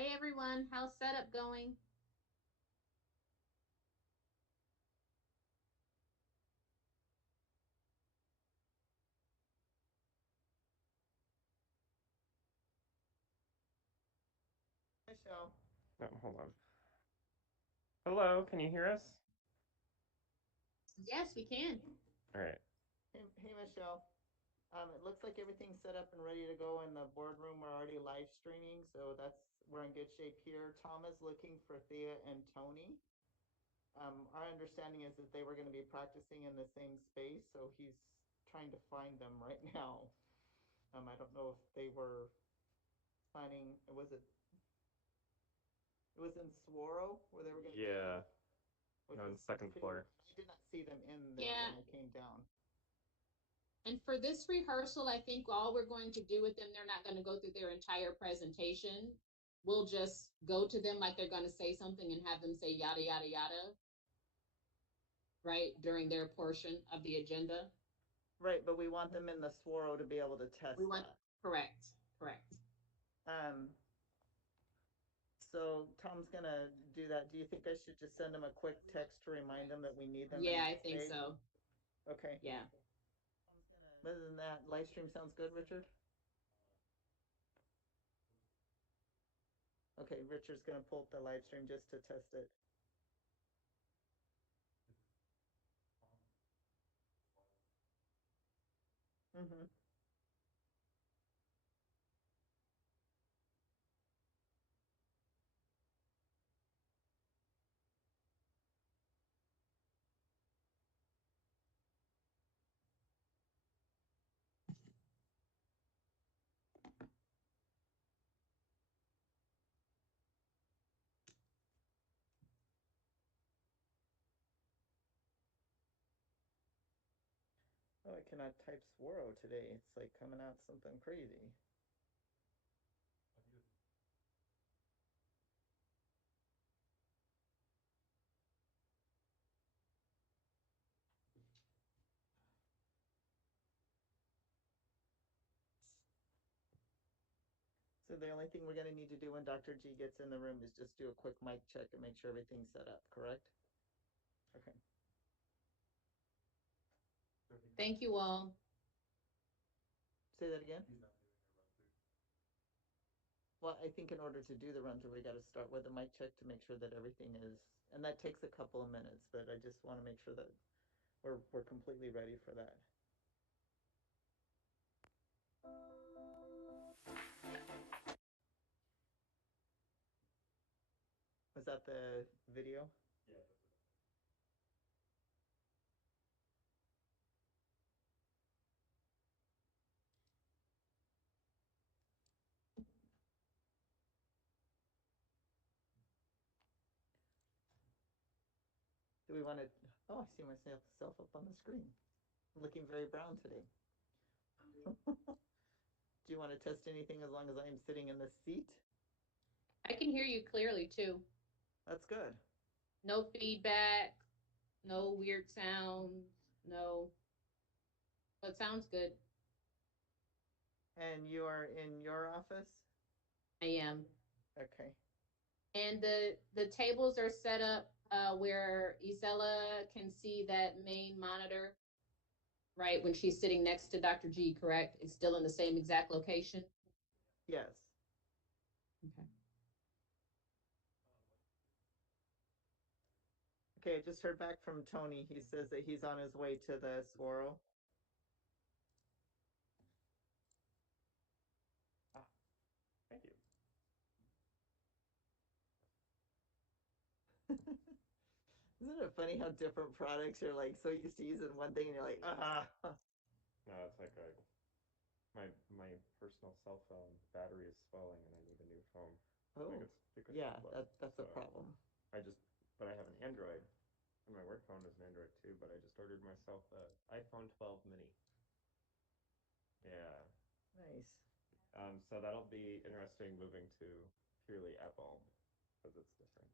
Hi everyone, how's setup going? Michelle. No, hold on. Hello, can you hear us? Yes, we can. All right. Hey, Michelle. It looks like everything's set up and ready to go in the boardroom. We're already live streaming, so we're in good shape here. Tom is looking for Thea and Tony. Our understanding is that they were going to be practicing in the same space, so he's trying to find them right now. I don't know if they were planning. It was in Swaro where they were going to be, Yeah, which on was the second pretty. floor. I did not see them in there when Yeah, I came down. and for this rehearsal, I think all we're going to do with them, they're not going to go through their entire presentation. We'll just go to them like they're going to say something and have them say yada, yada, yada, right, during their portion of the agenda. Right, but we want them in the Swaro to be able to We test want, that. correct, correct. Um, so Tom's gonna do that. Do you think I should just send him a quick text to remind him that we need them in Yeah, that I think space? so. Okay. Yeah. Other than that, live stream sounds good, Richard? Okay, Richard's gonna pull up the live stream just to test it. Mm-hmm. Oh, I cannot type Swaro today. It's like coming out something crazy. So the only thing we're gonna need to do when Dr. G gets in the room is just do a quick mic check and make sure everything's set up, correct? Okay. Thank you all. Say that again? Well, I think in order to do the run through, we got to start with a mic check to make sure that everything is, and that takes a couple of minutes, but I just want to make sure that we're completely ready for that. Was that the video? Do we want to? Oh, I see myself up on the screen. I'm looking very brown today. Do you want to test anything as long as I'm sitting in this seat? I can hear you clearly too. That's good. No feedback, no weird sounds, no, but sounds good. And you are in your office? I am. Okay. And the tables are set up where Isela can see that main monitor, right? When she's sitting next to Dr. G, correct? It's still in the same exact location. Yes. Okay. Okay, I just heard back from Tony. He says that he's on his way to the Swirl. Ah, thank you. Isn't it funny how different products are like so used to using one thing and you're like, ah. No, it's like my personal cell phone battery is swelling and I need a new phone. Like Oh, it's yeah, useless. that's a So problem. I just but I have an Android and my work phone is an Android too, but I just ordered myself a iPhone 12 mini. Yeah. Nice. So that'll be interesting moving to purely Apple because it's different.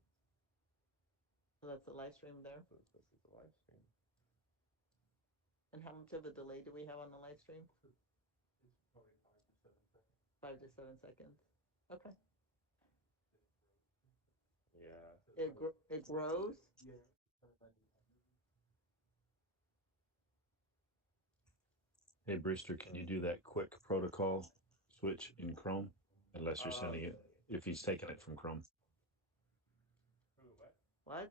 So that's the live stream there. So this is a live stream. And how much of a delay do we have on the live stream? 5 to 7 seconds. Okay. it grows. Hey Brewster, can you do that quick protocol switch in Chrome? Unless you're sending it, if he's taking it from Chrome. Ooh, what? What?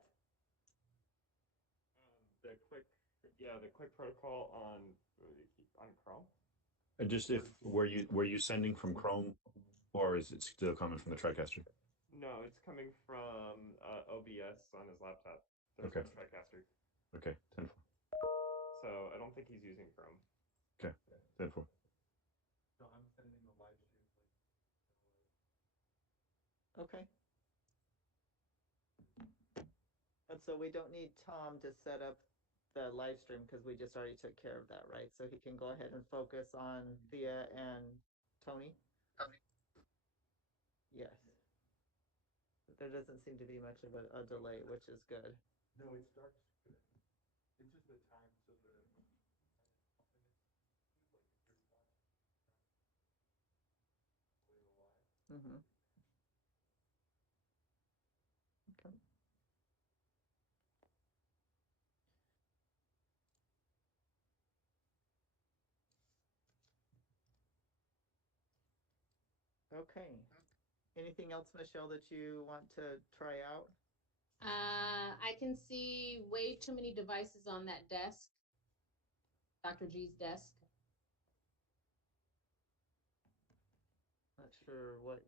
The quick protocol on Chrome. And just if were you sending from Chrome, or is it still coming from the TriCaster? No, it's coming from OBS on his laptop. There's Okay. no TriCaster. Okay, 10-4. So I don't think he's using Chrome. Okay, 10-4. No, I'm sending the live stream link. Okay. And so we don't need Tom to set up the live stream because we just already took care of that, right? So he can go ahead and focus on Thea and Tony? Yes. There doesn't seem to be much of a delay, which is good. No, it starts good. It's just the time so the Mm-hmm. Okay. Okay. Anything else, Michelle, that you want to try out? I can see way too many devices on that desk. Dr. G's desk. Not sure what.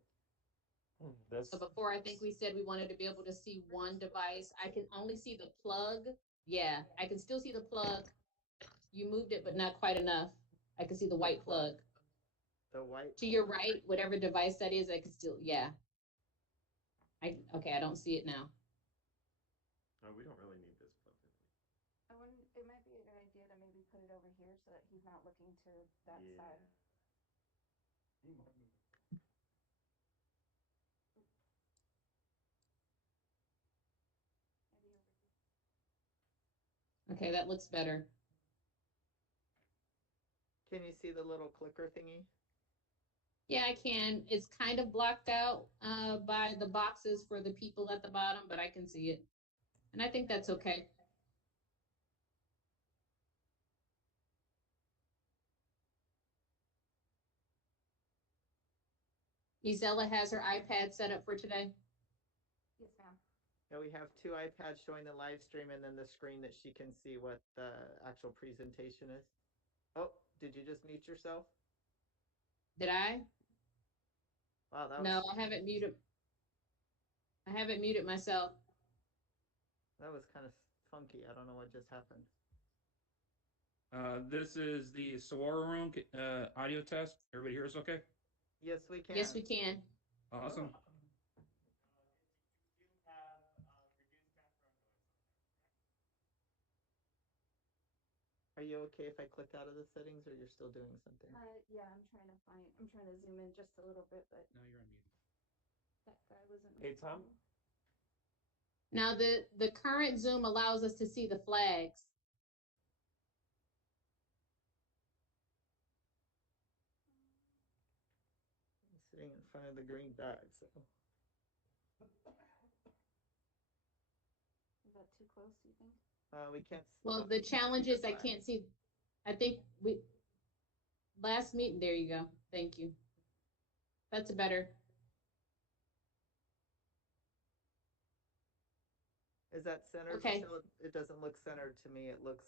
This So before, I think we said we wanted to be able to see one device. I can only see the plug. Yeah, I can still see the plug. You moved it, but not quite enough. I can see the white plug. The white. To your right, whatever device that is, I can still, yeah. Okay, I don't see it now. No, we don't really need this plug. I wonder, it might be a good idea to maybe put it over here so that he's not looking to that side. he might move. Maybe over here. Okay, that looks better. Can you see the little clicker thingy? Yeah, I can. It's kind of blocked out by the boxes for the people at the bottom, but I can see it. And I think that's okay. Isella has her iPad set up for today. Yes, ma'am. Yeah, we have two iPads showing the live stream and then the screen that she can see what the actual presentation is. Oh, did you just mute yourself? Did I? Wow, that No, was I haven't muted. I haven't muted myself. kind of funky. I don't know what just happened. This is the Saguaro Room audio test. Everybody hear us okay? Yes, we can. Yes, we can. Awesome. Are you okay if I click out of the settings or you're still doing something? Yeah, I'm trying to zoom in just a little bit, but No, you're on mute. that guy wasn't. Hey, Tom? Now the current Zoom allows us to see the flags. I'm sitting in front of the green dot, so. Is that too close, do you think? We can't. Well, the challenge is I can't see. I think last meeting. There you go. Thank you. That's better. Is that centered? Okay. Michelle? It doesn't look centered to me. It looks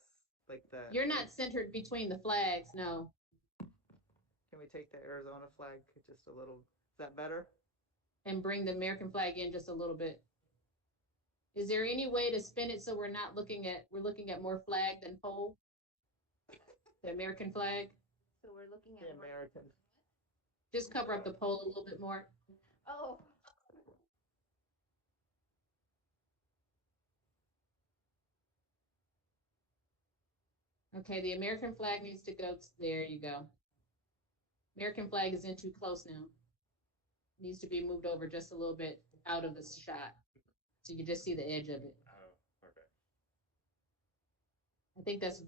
like that. You're not centered between the flags, no. Can we take the Arizona flag just a little? Is that better? And bring the American flag in just a little bit. Is there any way to spin it so we're looking at more flag than pole? The American flag? So we're looking The at American. Just cover up the pole a little bit more. Oh. Okay, the American flag needs to go. There you go. American flag is in too close now. Needs to be moved over just a little bit out of the shot. So you can just see the edge of it. Oh, okay. I think that's a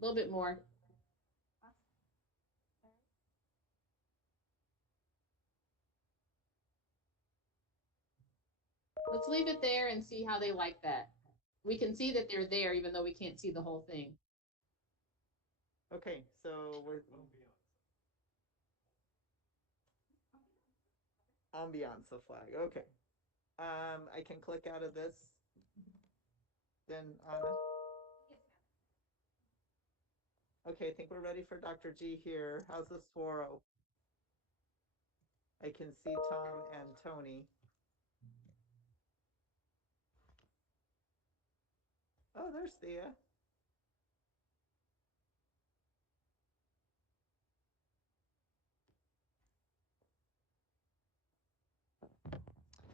little bit more. Let's leave it there and see how they like that. We can see that they're there even though we can't see the whole thing. Okay, so we're ambiance the flag. Okay. I can click out of this. Then Anna. Okay, I think we're ready for Dr. G here. How's the swirl? I can see Tom and Tony. Oh, there's Thea.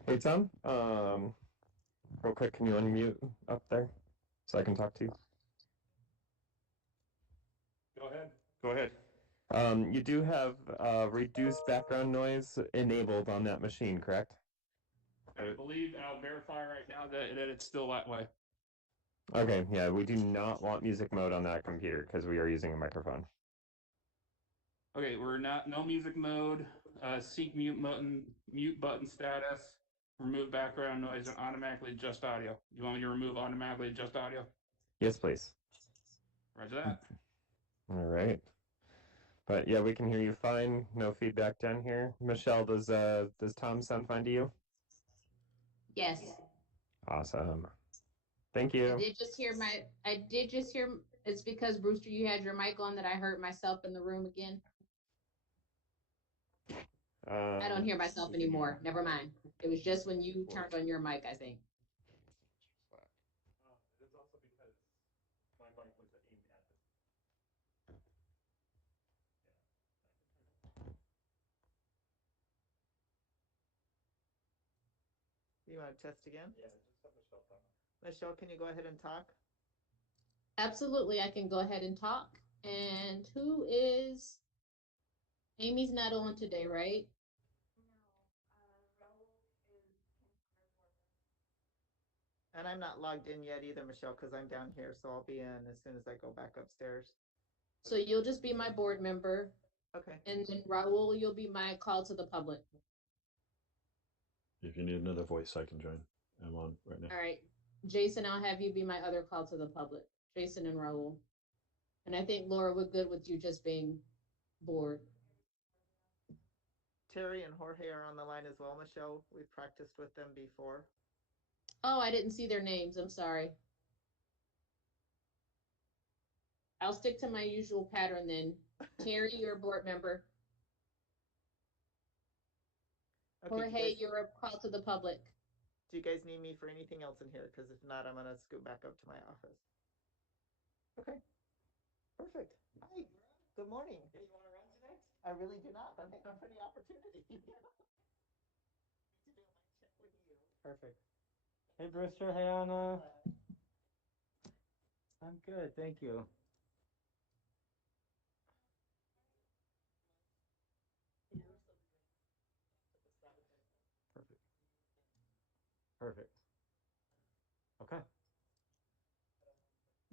Hey Tom, real quick, can you unmute up there so I can talk to you? Go ahead. Go ahead. You do have reduced background noise enabled on that machine, correct? I believe, and I'll verify right now that it's still that way. Okay, yeah, we do not want music mode on that computer because we are using a microphone. Okay, we're not, no music mode, seek mute button status, remove background noise, and automatically adjust audio. You want me to remove automatically adjust audio? Yes, please. Roger that. All right. But yeah, we can hear you fine. No feedback down here. Michelle, does Tom sound fine to you? Yes. Awesome. Thank I you. did just hear, it's because Brewster, you had your mic on that I heard myself in the room again. I don't hear myself anymore. Never mind. It was just when you turned on your mic, I think. It is also because my mic was aimed at the. You want to test again? Yeah, just have Michelle talk. Michelle, can you go ahead and talk? Absolutely, I can go ahead and talk. And who is? Amy's not on today, right? And I'm not logged in yet either, Michelle, because I'm down here, so I'll be in as soon as I go back upstairs. So you'll just be my board member. Okay. And then Raul, you'll be my call to the public. If you need another voice, I can join. I'm on right now. All right. Jason, I'll have you be my other call to the public. Jason and Raul. And I think Laura, we're good with you just being board. Terry and Jorge are on the line as well, Michelle. We've practiced with them before. Oh, I didn't see their names. I'm sorry. I'll stick to my usual pattern then. Terry, you're a board member. Okay, Jorge, you're a call to the public. do you guys need me for anything else in here? Because if not, I'm going to scoot back up to my office. Okay. Perfect. Hi. Good morning. Hey, you want to run tonight? I really do not, but thank you for the opportunity. Perfect. Hey Brewster, hey Anna. I'm good, thank you. Perfect. Perfect. Okay.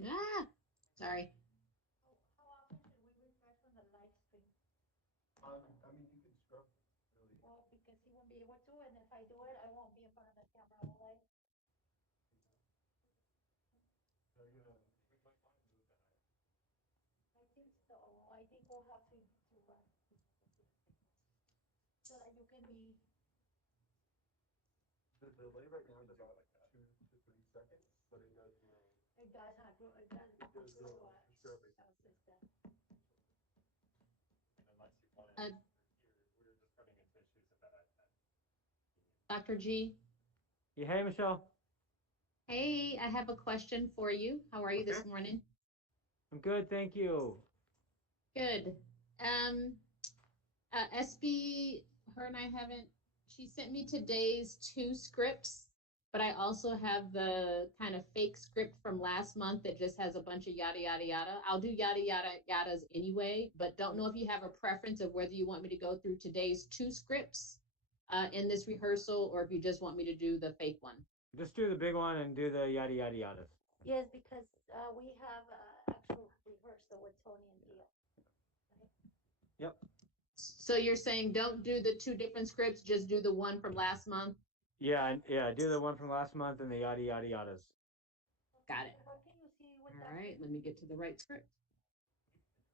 Ah, sorry. How often should we refresh on the live stream? I mean, you can scrub. Really. Well, because he won't be able to, and if I do it, I won't be in front of the camera, will I? So we might want to move that. I think so. I think we'll have to so that you can be. The delay right now is about like 2 to 3 seconds, but it does grow. It does have, it does. It does grow scrubbing. System. Unless you want Uh, we're just running into issues with that iPad. Dr. G. Yeah, hey Michelle. Hey, I have a question for you. How are you this Okay. morning? I'm good, thank you. Good. SB, her and I haven't, she sent me today's 2 scripts, but I also have the kind of fake script from last month that just has a bunch of yada, yada, yada. I'll do yada, yada, yadas anyway, but don't know if you have a preference of whether you want me to go through today's 2 scripts in this rehearsal, or if you just want me to do the fake one. Just do the big one and do the yada yada yadas. Yes, because we have actual rehearsal with Tony and Theo. Yep. So you're saying don't do the 2 different scripts, just do the one from last month? Yeah, and yeah, do the one from last month and the yada yada yadas. Got it. What can you see with All that? right, let me get to the right script.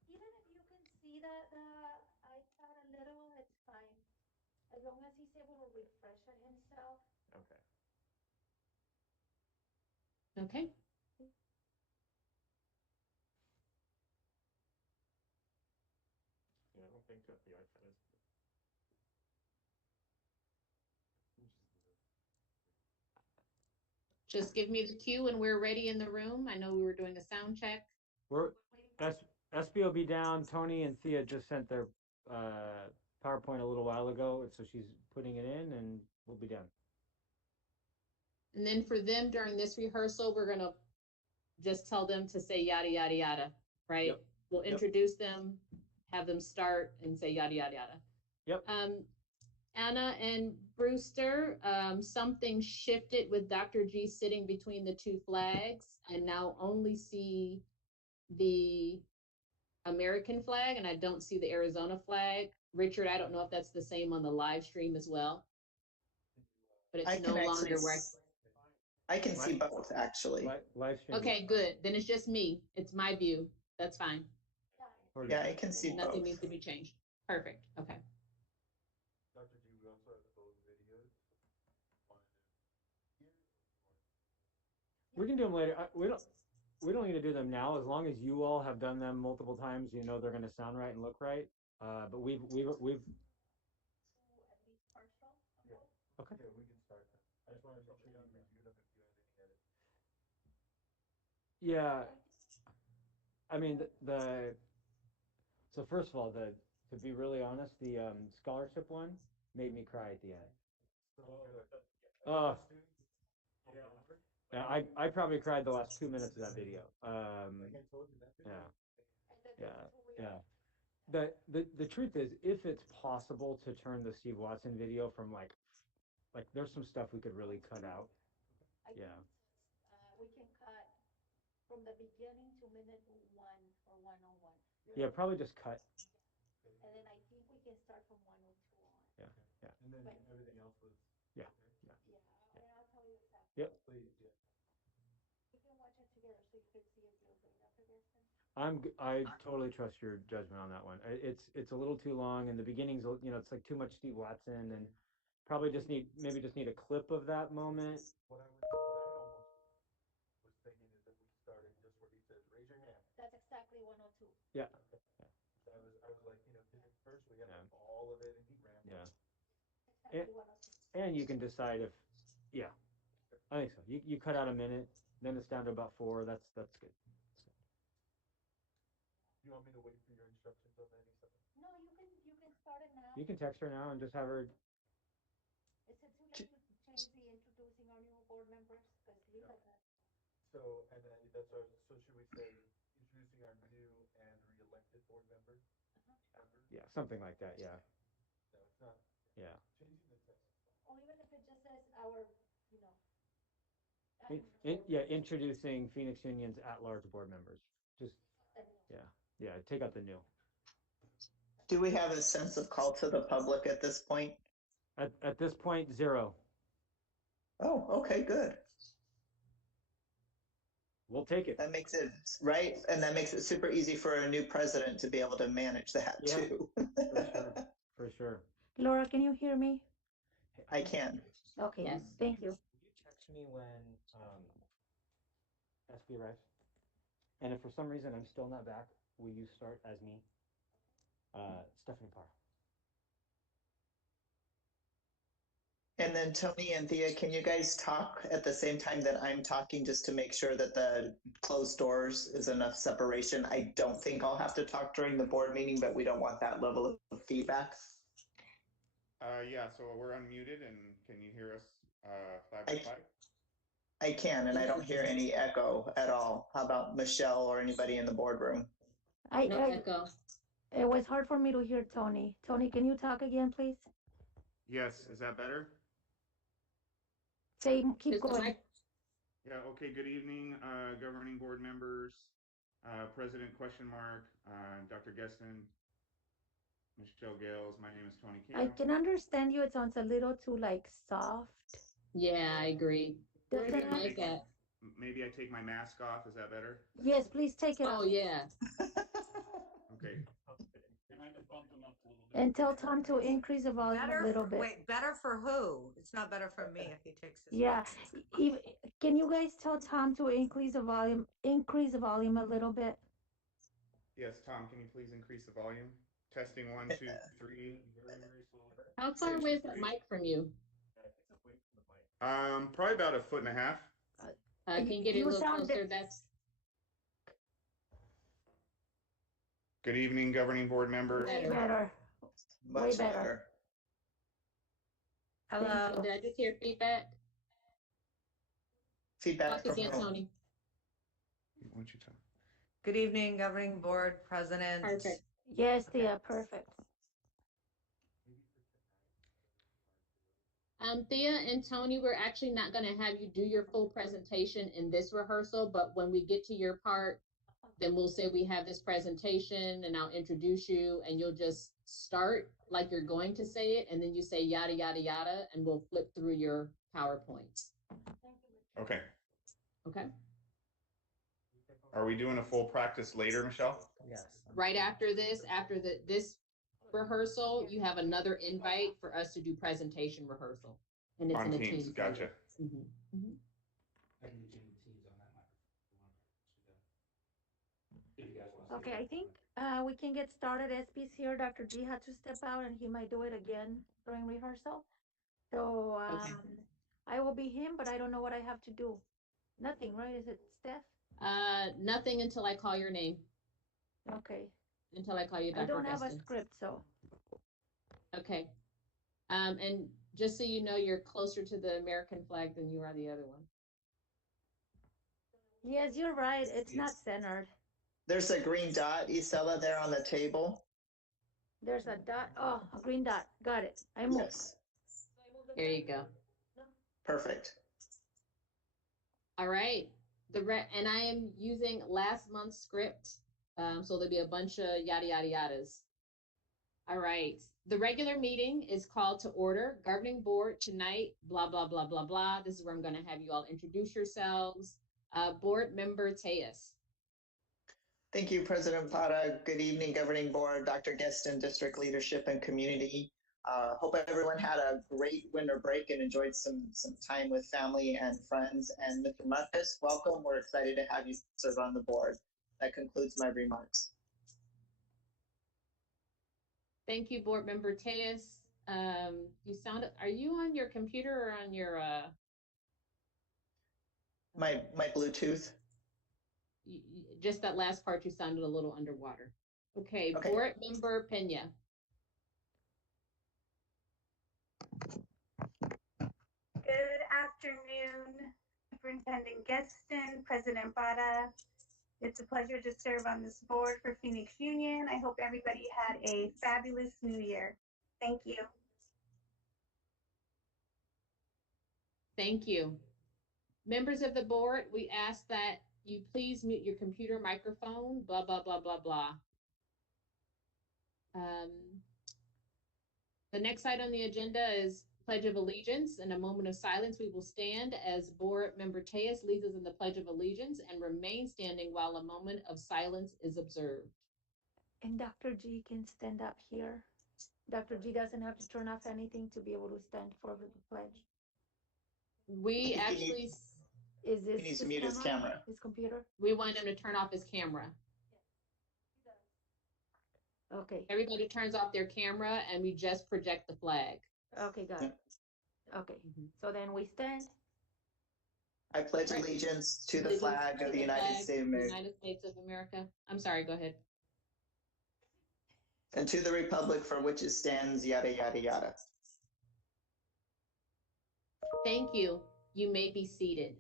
Even if you can see the iPad a little, it's fine. As long as he's able to refresh it himself. Okay. Okay. Yeah, I don't think that the iPad is. Just give me the cue when we're ready in the room. I know we were doing a sound check. We're SB will be down. Tony and Thea just sent their PowerPoint a little while ago, so she's putting it in, and we'll be done. And then for them during this rehearsal, we're gonna just tell them to say yada yada yada, right? Yep. We'll Yep. introduce them, have them start and say yada yada yada. Yep. Anna and Brewster, something shifted with Dr. G sitting between the two flags and now only see the American flag and I don't see the Arizona flag. Richard, I don't know if that's the same on the live stream as well. But it's no longer where. I can see both actually. Live stream. Okay, good. Then it's just me. It's my view. That's fine. Yeah, I can see Nothing both. needs to be changed. Perfect. Okay. Dr. G, we also have those videos. We can do them later. We don't need to do them now. As long as you all have done them multiple times, you know they're going to sound right and look right. But we've. At least partial. Okay. Yeah, we can start that. I just wanted to make sure you reviewed them if you had any edits. Yeah. I mean so first of all, to be really honest, the scholarship one made me cry at the end. Oh. Yeah, I probably cried the last 2 minutes of that video. Yeah. The truth is, if it's possible to turn the Steve Watson video from like there's some stuff we could really cut out. Yeah. We can cut from the beginning to minute 1 or 101. Yeah, probably just cut. And then I think we can start from 102 on. Yeah. And then everything else was. Yeah. Yeah, and I'll tell you exactly. Yep. Please, yeah. We can watch it together so you can see if you're good after this. I totally trust your judgment on that one. It's a little too long, and the beginning's it's like too much Steve Watson, and probably just need a clip of that moment. What I almost was thinking is that we started just where he says, raise your hand. That's exactly 102. Yeah. I was like, first we have all of it and he rambled. Yeah. Exactly 102. And you can decide if, yeah, I think so. You cut out a minute, then it's down to about 4. That's good. You want me to wait for your instructions on that? No, you can start it now. You can text her now and just have her. Is it too late to change the introducing our new board members? Because leave it at. So, and then so should we say introducing our new and re-elected board members? Yeah, something like that. Yeah. No, it's not. Yeah. Changing the text. Or even if it just says our, Introducing Phoenix Union's at-large board members. Just, yeah, take out the new. Do we have a sense of call to the public at this point? At this point, 0. Oh, okay, good. We'll take it. That makes it right, and that makes it super easy for a new president to be able to manage that too. For sure. Laura, can you hear me? I can. Okay, Yes. thank you. Would you text me when SB arrives? And if for some reason I'm still not back, will you start as me? Stephanie Parr. And then Tony and Thea, can you guys talk at the same time that I'm talking just to make sure that the closed doors is enough separation? I don't think I'll have to talk during the board meeting, but we don't want that level of feedback. Yeah, so we're unmuted, and can you hear us 5 by 5? I can, and I don't hear any echo at all. How about Michelle or anybody in the boardroom? No echo. It was hard for me to hear Tony. Tony, can you talk again, please? Yes, is that better? Keep going. Yeah, okay, good evening, governing board members, President ? Dr. Geston, Michelle Gales, my name is Tony Kim. I can understand you. It sounds a little too soft. Yeah, I agree. Where Does did that- Mike at? Maybe I take my mask off. Is that better? Yes, please take it Oh, off. yeah. Okay. And I just bumped them up a little bit. And tell Tom to increase the volume a Better, little for- bit. wait, better for who? It's not better for me if he takes his. Yeah, can you guys tell Tom to increase the volume a little bit? Yes, Tom, can you please increase the volume? Testing 1, 2, 3. How far away is that mic from you? Probably about 1.5 feet. Can you get it a You little sound closer? That's Good evening, governing board members. better. Better, way Much better. better. Hello. Did I just hear feedback? Feedback Talk from again, home. Tony. Why don't you talk? Good evening, governing board, president. Perfect. Yes, Thea, perfect. Thea and Tony, we're actually not going to have you do your full presentation in this rehearsal, but when we get to your part, then we'll say we have this presentation and I'll introduce you and you'll just start like you're going to say it and then you say yada, yada, yada, and we'll flip through your PowerPoints. Okay. Okay. Are we doing a full practice later, Michelle? Yes. Right after this, this rehearsal, you have another invite for us to do presentation rehearsal. And it's On in a Teams, Teams. gotcha. Mhm, mhm. I can change the teams on that microphone. If you guys want to. Okay, I think we can get started. SP's here. Dr. G had to step out and he might do it again during rehearsal. So Okay. I will be him, but I don't know what I have to do. Nothing, right? Is it Steph? Nothing until I call your name, Okay. until I call you I Dr. don't have a Destin. script, so. Okay. And just so you know, you're closer to the American flag than you are the other one. Yes, you're right. It's not centered. There's a green dot, Isela, there on the table. There's a dot. Oh, a green dot. Got it. I moved. Yes, There you go. perfect. All right. And I am using last month's script. So there'll be a bunch of yada, yada, yadas. All right. The regular meeting is called to order. Governing board tonight, blah, blah, blah, blah, blah. This is where I'm going to have you all introduce yourselves. Board member Tejas. Thank you, President Plata. Good evening, governing board, Dr. Geston, district leadership and community. Hope everyone had a great winter break and enjoyed some time with family and friends. And Mr. Marcus, welcome. We're excited to have you serve on the board. That concludes my remarks. Thank you, board member Tejas. Are you on your computer or on your, My Bluetooth. just that last part, you sounded a little underwater. Okay. Okay. Board member Pena. Good afternoon, Superintendent Geston, President Bada. It's a pleasure to serve on this board for Phoenix Union. I hope everybody had a fabulous new year. Thank you. Thank you. Members of the board, we ask that you please mute your computer microphone, blah, blah, blah, blah, blah. The next item on the agenda is Pledge of Allegiance. In a moment of silence, we will stand as board member Tejas leads us in the Pledge of Allegiance and remain standing while a moment of silence is observed. And Dr. G can stand up here. Dr. G doesn't have to turn off anything to be able to stand for the pledge. We actually, Is this He needs to mute his camera. His computer? we want him to turn off his camera. Okay. Everybody turns off their camera and we just project the flag. Okay, got it. Okay. So then we stand. I pledge Right. allegiance to the Allegiance flag to of the the United flag States of of the America United States of America. I'm sorry, go ahead. and to the republic for which it stands, yada, yada, yada. Thank you. You may be seated.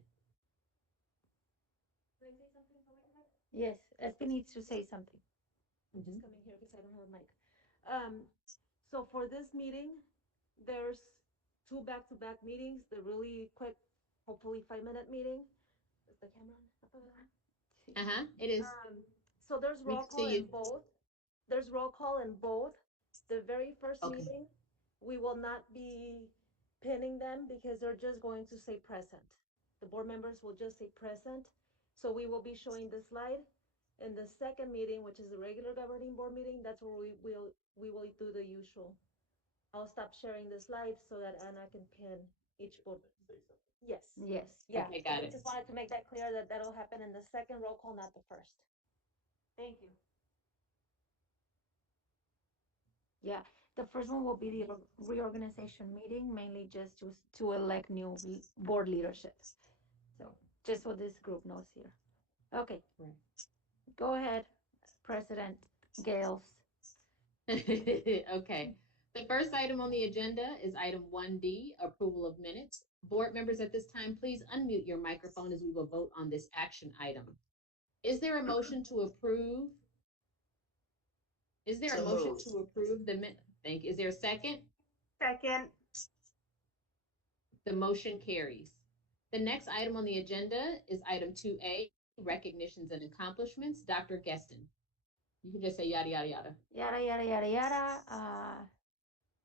Yes, SP needs to say something. I'm just coming here because I don't have a mic. So for this meeting, there's two back-to-back meetings, the really quick, hopefully 5-minute meeting. Is the camera on? It is. So there's We roll can call see in you. both. There's roll call in both. The very first Okay. meeting, we will not be pinning them because they're just going to say present. The board members will just say present. So we will be showing the slide. In the second meeting, which is the regular governing board meeting, that's where we will do the usual. I'll stop sharing the slides so that Anna can pin each board. Yes. Yes. Yeah. Okay, got I it. just wanted to make that clear that that'll happen in the second roll call, not the first. Thank you. Yeah, the first one will be the reorganization meeting, mainly just to elect new board leadership. So just so this group knows here. Okay. Right. Go ahead, President Gales. Okay. The first item on the agenda is item 1D, approval of minutes. Board members, at this time, please unmute your microphone as we will vote on this action item. Is there a motion to approve? Is there a motion to approve the minute? Thank you. Is there a second? Second. The motion carries. The next item on the agenda is item 2A, recognitions and accomplishments. Dr. Geston. You can just say yada, yada, yada. Yada, yada, yada, yada.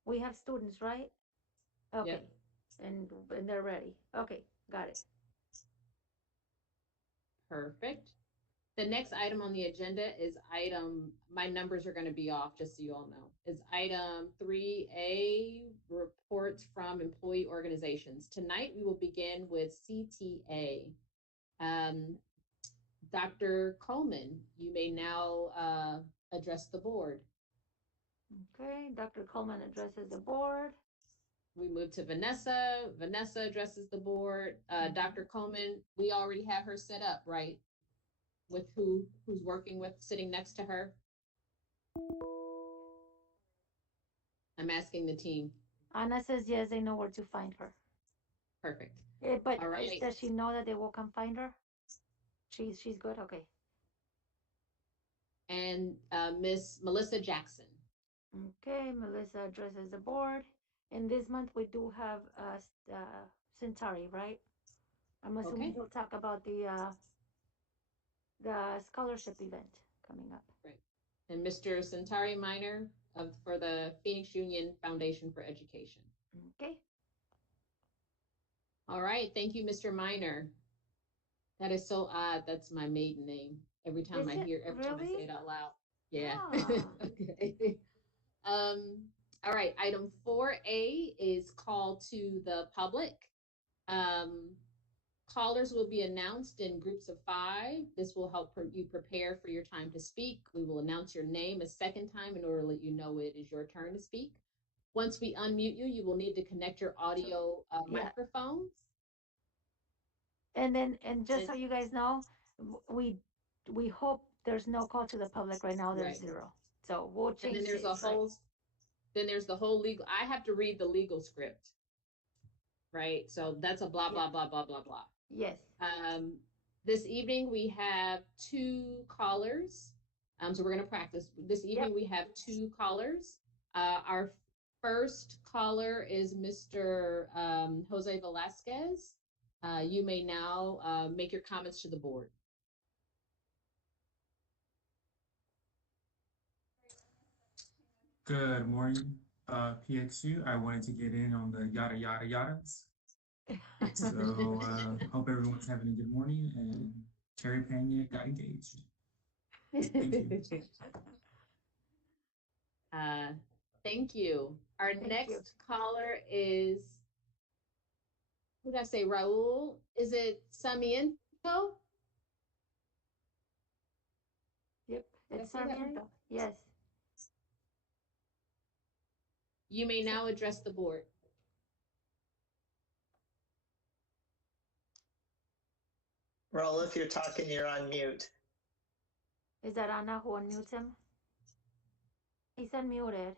We have students, right? Okay. Yep. And they're ready. Okay, got it. Perfect. The next item on the agenda is my numbers are going to be off just so you all know, is item 3A, reports from employee organizations. Tonight we will begin with CTA. Dr. Coleman, you may now address the board. Okay, Dr. Coleman addresses the board. We move to Vanessa. Vanessa addresses the board. Dr. Coleman, we already have her set up, right? With who's working with, sitting next to her? I'm asking the team. Anna says yes, they know where to find her. Perfect. But All right. does she know that they will come find her? She's good, okay. And Miss Melissa Jackson. Okay, Melissa addresses the board. And this month we do have Centauri, right? I'm assuming he'll talk about the scholarship event coming up. Right. And Mr. Centauri Minor for the Phoenix Union Foundation for Education. Okay. All right. Thank you, Mr. Minor. That is so odd. That's my maiden name. Every time I say it out loud. Yeah. Okay. All right. Item 4A is call to the public. Callers will be announced in groups of 5. This will help you prepare for your time to speak. We will announce your name a second time in order to let you know it is your turn to speak. Once we unmute you, you will need to connect your audio microphones. And just so you guys know, we hope there's no call to the public right now. There's 0. So we'll change. And then there's the whole legal. I have to read the legal script, right? So that's a blah blah blah blah blah blah. Yes. This evening we have 2 callers. So we're going to practice. This evening we have 2 callers. Our first caller is Mr. Jose Velasquez. You may now make your comments to the board. Good morning, PXU. I wanted to get in on the yada yada yadas. So hope everyone's having a good morning, and Terry Pena got engaged. Thank you. Thank you. Our next caller is, who did I say, Raul? Is it Sarmiento? Yep, it's Sarmiento. Yes. You may now address the board. Raul, if you're talking, you're on mute. Is that Anna who unmutes him? He's unmuted.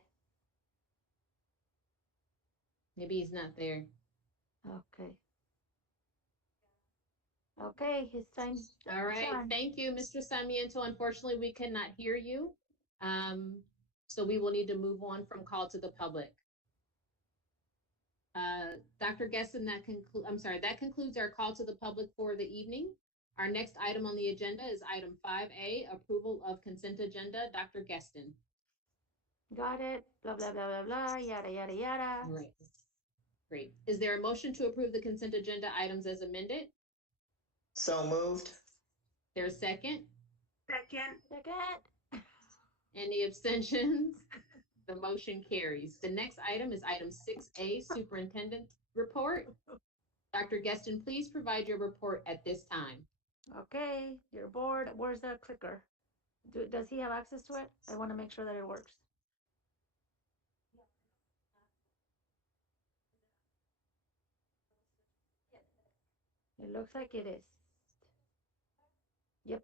Maybe he's not there. Okay. Okay, his time. All right. Thank you, Mr. Sarmiento. Unfortunately, we cannot hear you. So we will need to move on from call to the public. Dr. Gesson, that concludes our call to the public for the evening. Our next item on the agenda is item 5A, approval of consent agenda. Dr. Geston. Got it. Blah, blah, blah, blah, blah, yada, yada, yada. Right. Great. Is there a motion to approve the consent agenda items as amended? So moved. There's a second? Second. Second. Any abstentions? The motion carries. The next item is item 6A, Superintendent Report. Dr. Gueston, please provide your report at this time. Okay, your board, where's the clicker? Does he have access to it? I want to make sure that it works. It looks like it is. Yep.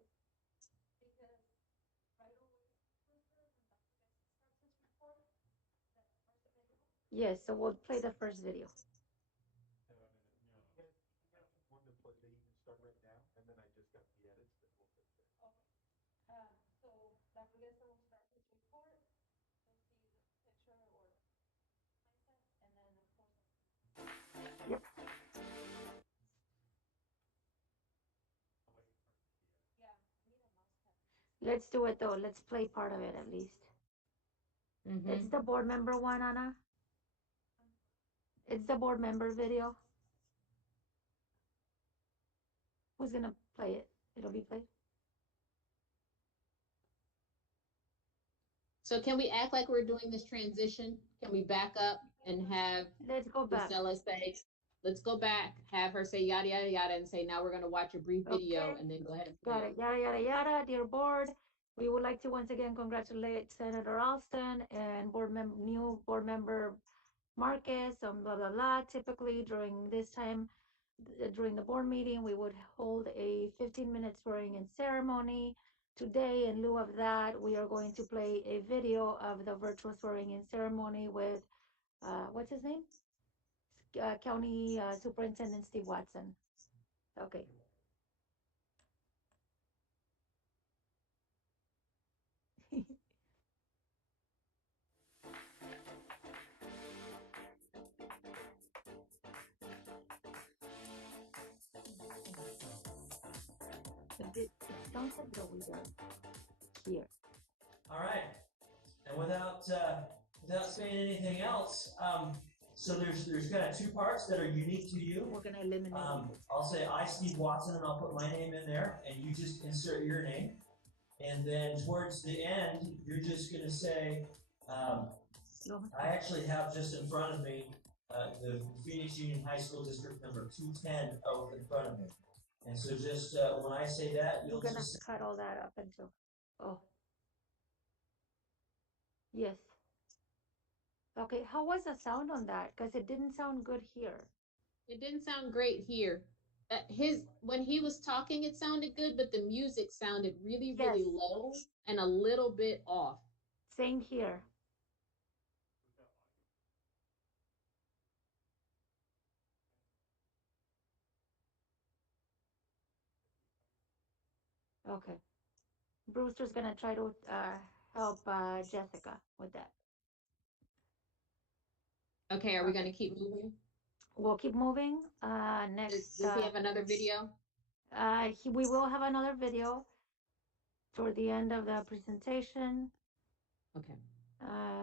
Yes, so we'll play the first video. One to play, they can start right now, and then I just got the edits that will fit there. So Dr. Guesson will start his report. You'll see the picture or and then of course. Yep. Let's do it though. Let's play part of it at least. It's the board member one, Anna. It's the board member video. Who's gonna play it? It'll be played. So can we act like we're doing this transition? Can we back up and have Let's go back. Marcella say, let's go back, have her say yada, yada, yada, and say, now we're gonna watch a brief video Okay. and then go ahead and Got play it. Yada, yada, yada. Dear board, we would like to once again congratulate Senator Alston and new board member Marcus and blah, blah, blah. Typically during this time, during the board meeting, we would hold a 15-minute swearing-in ceremony. Today, in lieu of that, we are going to play a video of the virtual swearing-in ceremony with, what's his name? County Superintendent Steve Watson. Okay. It sounds like the leader here. All right, and without saying anything else, so there's kind of two parts that are unique to you. We're gonna eliminate. I'll say I, Steve Watson, and I'll put my name in there, and you just insert your name, and then towards the end, you're just gonna say, I actually have just in front of me the Phoenix Union High School District number 210 oath in front of me. And so just when I say that, You're you'll gonna just cut all that up until, oh. Yes. Okay, how was the sound on that? Because it didn't sound good here. It didn't sound great here. When he was talking, it sounded good, but the music sounded really, really low and a little bit off. Same here. Okay. Brewster's gonna try to help Jessica with that. Okay, are we gonna keep moving? We'll keep moving. Next. Does he have another video? We will have another video toward the end of the presentation. Okay.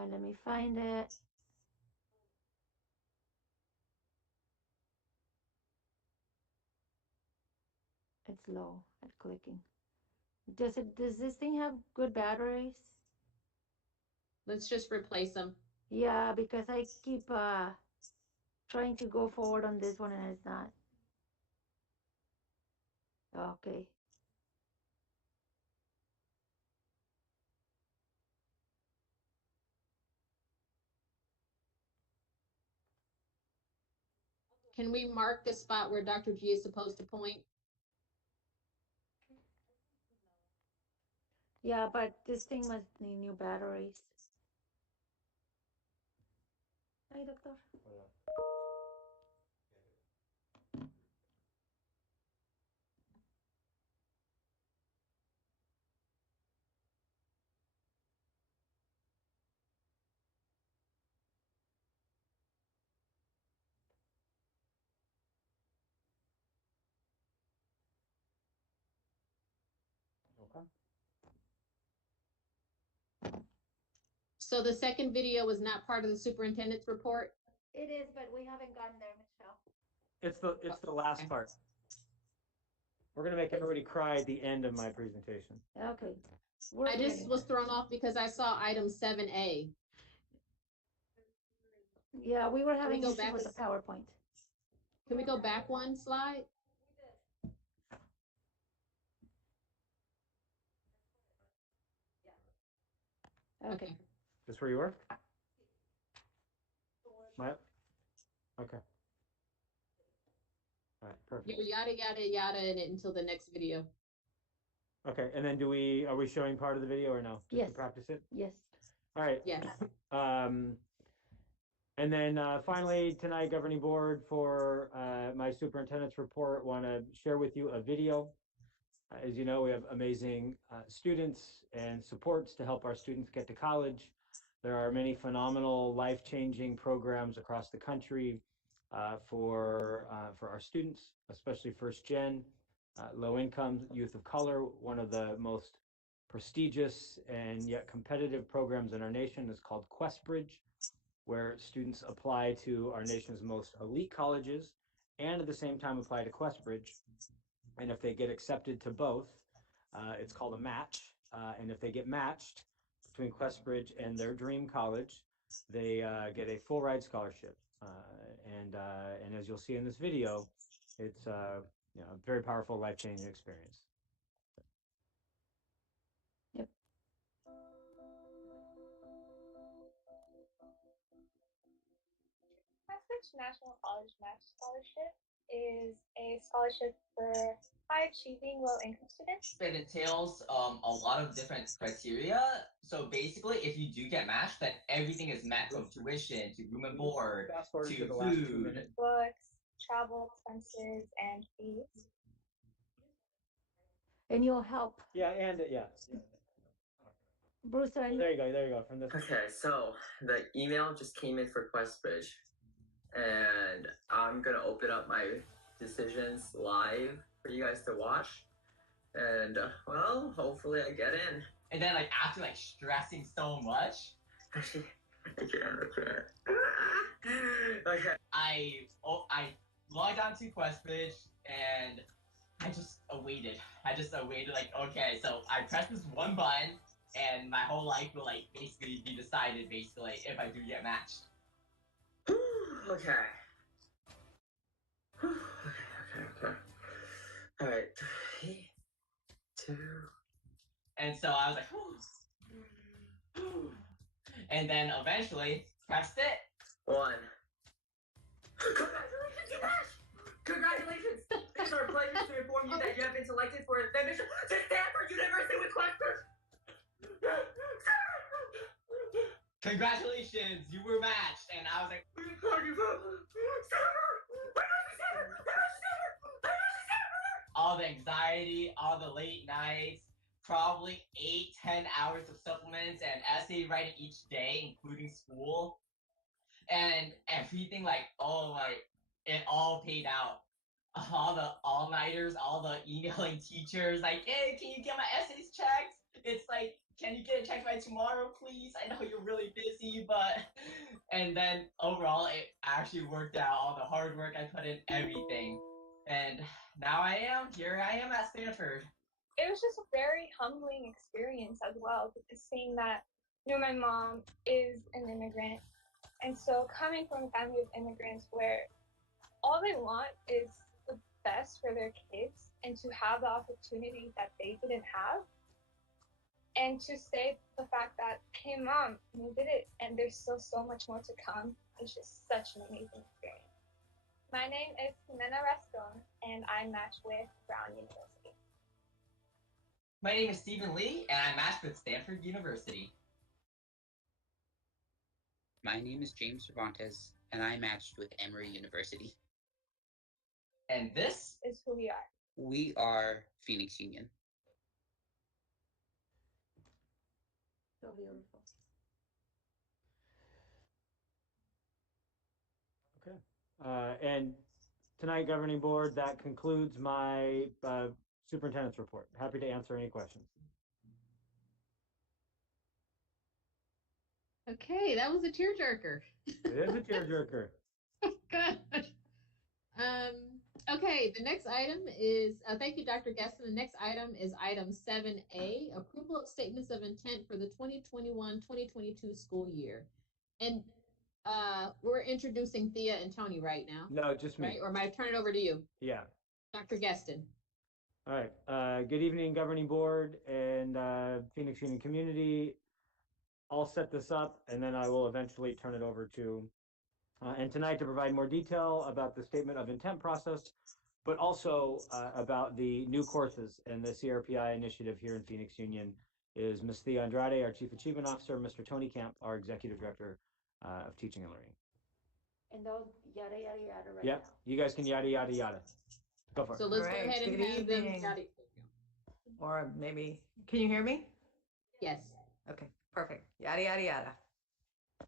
Let me find it. It's low at clicking. Does this thing have good batteries? Let's just replace them. Yeah, because I keep trying to go forward on this one and it's not. Okay. Can we mark the spot where Dr. G is supposed to point? Yeah, but this thing must need new batteries. Hi, doctor. Okay. So the second video was not part of the superintendent's report? It is, but we haven't gotten there, Michelle. It's the last part. We're gonna make everybody cry at the end of my presentation. Okay. I just was thrown off because I saw item 7A. Yeah, we were having go issues back with the PowerPoint. Can we go back one slide? Okay. Just where you were? My, okay. All right, perfect. You yada yada yada in it until the next video. Okay, and then are we showing part of the video or no? Just Yes. to practice it? Yes. All right. Yes. And then finally tonight, governing board, for my superintendent's report, want to share with you a video. As you know, we have amazing students and supports to help our students get to college. There are many phenomenal life-changing programs across the country for our students, especially first gen, low income, youth of color. One of the most prestigious and yet competitive programs in our nation is called QuestBridge, where students apply to our nation's most elite colleges and at the same time apply to QuestBridge. And if they get accepted to both, it's called a match. And if they get matched between QuestBridge and their dream college, they get a full ride scholarship. And as you'll see in this video, it's a very powerful, life-changing experience. Yep. QuestBridge National College Match Scholarship is a scholarship for high-achieving low-income students. It entails a lot of different criteria. So basically, if you do get matched, then everything is met from tuition to room and board to food, books, travel expenses, and fees. And you'll help. Yeah, and yeah. Bruce, There you go. From this. Okay, so the email just came in for QuestBridge, and I'm gonna open up my decisions live for you guys to watch, and well, hopefully I get in. and then like after like stressing so much, Actually, I can't. Okay. I logged on to QuestBridge and I just awaited. Like, okay, so I press this one button and my whole life will like basically be decided basically if I do get matched. Okay. Okay. All right. 3, 2. And so I was like, and then eventually pressed it. 1. Congratulations, you matched! Congratulations! It's our pleasure to inform you that you have been selected for admission to Stanford University with QuestBridge. Congratulations, you were matched. And I was like, all the anxiety, all the late nights, probably 8-10 hours of supplements and essay writing each day, including school. And everything, like, oh my, it all paid out. All the all-nighters, all the emailing teachers, like, hey, can you get my essays checked? It's like, can you get it checked by tomorrow, please? I know you're really busy, but... And then overall, it actually worked out. All the hard work I put in, everything. And now here I am at Stanford. It was just a very humbling experience as well, because seeing that, my mom is an immigrant. And so coming from a family of immigrants where all they want is the best for their kids and to have the opportunity that they didn't have. And to say the fact that, hey mom, you did it and there's still so much more to come, is just such an amazing experience. My name is Jimena Rascon and I match with Brown University. My name is Stephen Lee and I matched with Stanford University. My name is James Cervantes, and I matched with Emory University. And this is who we are. We are Phoenix Union. So beautiful. Okay. And tonight, governing board, that concludes my superintendent's report. Happy to answer any questions. Okay, that was a tearjerker. It is a tearjerker. Good. Okay, the next item is, thank you, Dr. Gaston. The next item is item 7A, approval of statements of intent for the 2021-2022 school year. And we're introducing Thea and Tony right now. No, just me. Right? Or am I turn it over to you? Yeah. Dr. Gaston. All right. Good evening, Governing Board and Phoenix Union community. I'll set this up and then I will eventually turn it over to, and tonight to provide more detail about the statement of intent process, but also about the new courses and the CRPI initiative here in Phoenix Union is Ms. Thea Andrade, our Chief Achievement Officer, Mr. Tony Camp, our Executive Director of Teaching and Learning. And those yada, yada, yada right Yep, you guys can yada, yada, yada. Go for it. So let's go ahead and Good have them evening. yada. Or maybe, can you hear me? Yes. Okay, perfect. Yada, yada, yada.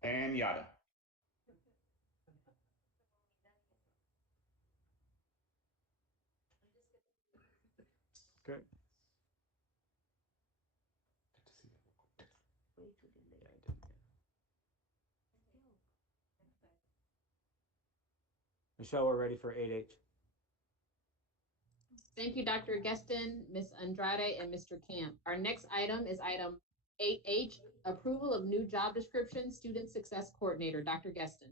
And yada. Okay. Michelle, we're ready for 8H. Thank you, Dr. Gaston, Ms. Andrade, and Mr. Camp. Our next item is item 8H, approval of new job description, Student Success Coordinator. Dr. Gaston.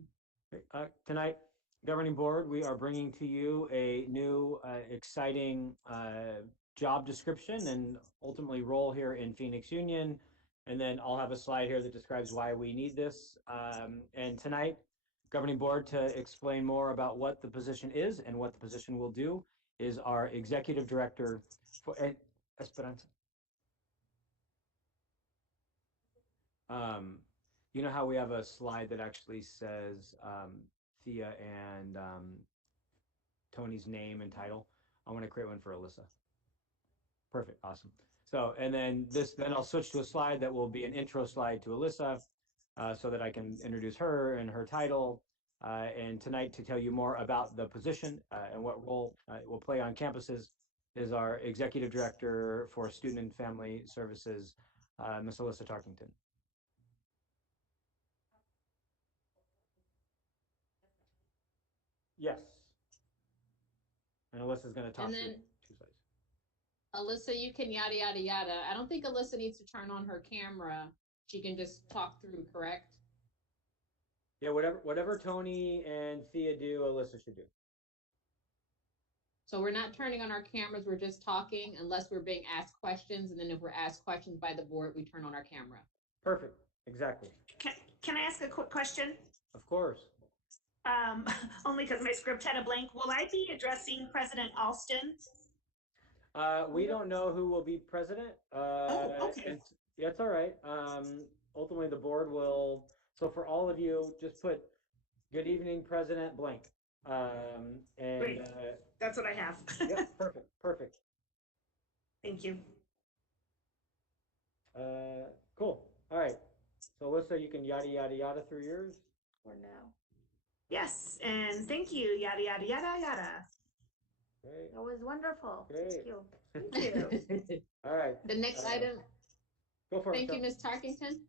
Tonight, Governing Board, we are bringing to you a new exciting job description and ultimately role here in Phoenix Union. And then I'll have a slide here that describes why we need this. And tonight, Governing Board, to explain more about what the position is and what the position will do is our Executive Director for Esperanza. You know how we have a slide that actually says Thea and Tony's name and title? I want to create one for Alyssa. Perfect, awesome. So, and then I'll switch to a slide that will be an intro slide to Alyssa so that I can introduce her and her title. And tonight, to tell you more about the position and what role it will play on campuses, is our Executive Director for Student and Family Services, Ms. Alyssa Tarkington. Yes. And Alyssa's going to talk And through then 2 slides. Alyssa, you can yada, yada, yada. I don't think Alyssa needs to turn on her camera. She can just talk through, correct? Yeah, whatever Tony and Thea do, Alyssa should do. So we're not turning on our cameras. We're just talking unless we're being asked questions. And then if we're asked questions by the board, we turn on our camera. Perfect. Exactly. Can I ask a quick question? Of course. Only because my script had a blank. Will I be addressing President Alston? We don't know who will be president. Okay. That's all right. Ultimately, the board will. So for all of you, just put "Good evening, President blank." And Great. That's what I have. Yep. Perfect. Perfect. Thank you. Cool. All right. So Alyssa, you can yada yada yada through yours. For now. Yes, and thank you. Yada yada yada yada. Great. That was wonderful. Great. Thank you. Thank you. All right. The next item. Go for it. Thank you, Ms. Tarkington.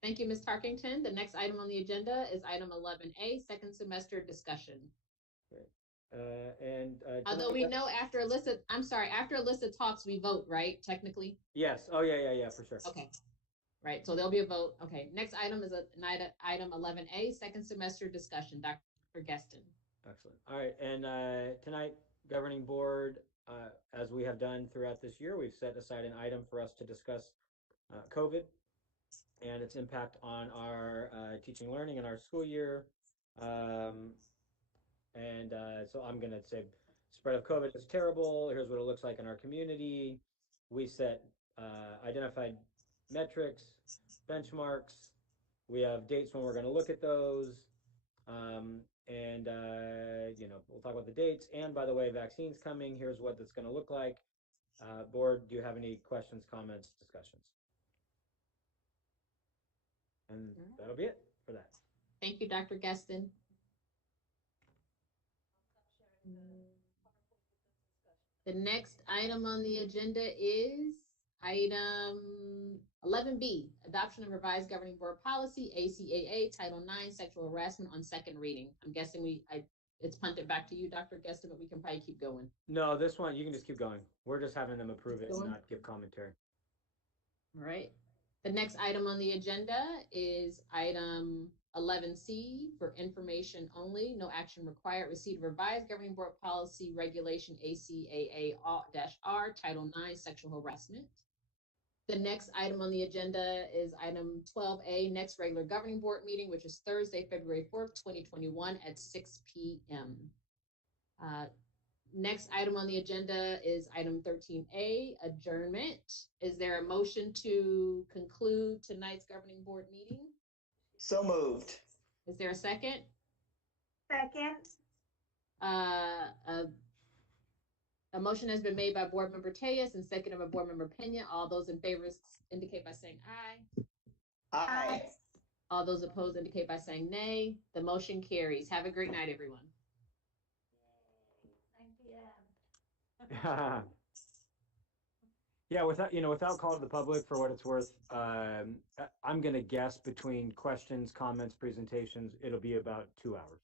Thank you, Ms. Tarkington. The next item on the agenda is item 11A, second semester discussion. Great. Although we know after Alyssa, after Alyssa talks, we vote, right? Technically? Yes. Oh, yeah, for sure. Okay. Right. So there'll be a vote. Okay. Next item is item 11A, second semester discussion. Dr. Gaston. Excellent. All right. And tonight, Governing Board, as we have done throughout this year, we've set aside an item for us to discuss COVID and its impact on our teaching and learning in our school year. So I'm going to say spread of COVID is terrible. Here's what it looks like in our community. We set identified metrics, benchmarks. We have dates when we're going to look at those. We'll talk about the dates. And by the way, vaccines coming. Here's what that's going to look like. Board, do you have any questions, comments, discussions? And that'll be it for that. Thank you, Dr. Gaston. The next item on the agenda is item 11B, adoption of revised governing board policy, ACAA, Title IX, sexual harassment on second reading. I'm guessing I it's punted back to you, Dr. Geston, but we can probably keep going. No, this one, you can just keep going. We're just having them approve it and Going? not give commentary. All right. The next item on the agenda is item 11C for information only, no action required. Receipt of revised governing board policy regulation ACAA-R, Title 9, sexual harassment. The next item on the agenda is item 12A, next regular governing board meeting, which is Thursday, February 4th, 2021 at 6 p.m. Next item on the agenda is item 13A, adjournment. Is there a motion to conclude tonight's governing board meeting? So moved. Is there a second? Second. A motion has been made by Board Member Tejas and seconded by Board Member Pena. All those in favor indicate by saying aye. Aye. All those opposed indicate by saying nay. The motion carries. Have a great night, everyone. 9 p.m. Yeah, without calling to the public, for what it's worth, I'm gonna guess between questions, comments, presentations, it'll be about 2 hours.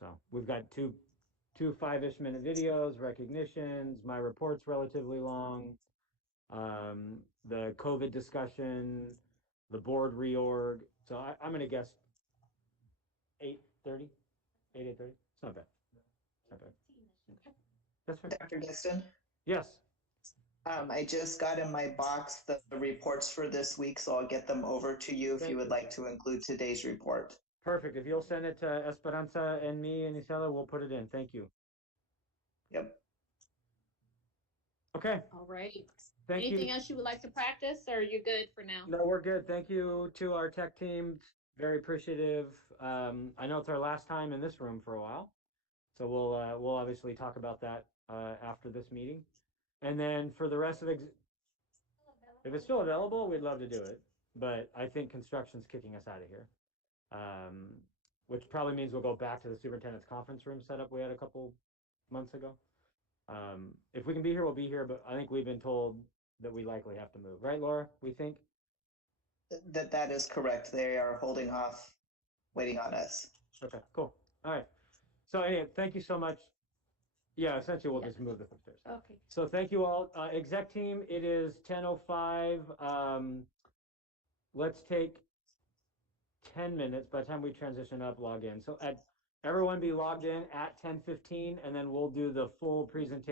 So we've got two 5-ish minute videos, recognitions, my report's relatively long, the COVID discussion, the board reorg. So I'm gonna guess 8:30, 8:30. It's not bad. Not bad. Okay. That's fair. Dr. Geston? Yes. I just got in my box the reports for this week, so I'll get them over to you if you would like to include today's report. Perfect. If you'll send it to Esperanza and me and Isela, we'll put it in. Thank you. Yep. Okay. All right. Thank Anything you. else you would like to practice, or are you good for now? No, we're good. Thank you to our tech team. Very appreciative. I know it's our last time in this room for a while, so we'll obviously talk about that after this meeting. And then for the rest of if it's still available, we'd love to do it. But I think construction's kicking us out of here, which probably means we'll go back to the superintendent's conference room setup we had a couple months ago. If we can be here, we'll be here. But I think we've been told that we likely have to move, right, Laura? We think. That is correct. They are holding off, waiting on us. Okay, cool. All right. So anyway, thank you so much. Yeah, essentially we'll just move this upstairs. Okay. So thank you all. Exec team, it is 10:05. Let's take 10 minutes. By the time we transition up, log in. So everyone be logged in at 10:15, and then we'll do the full presentation.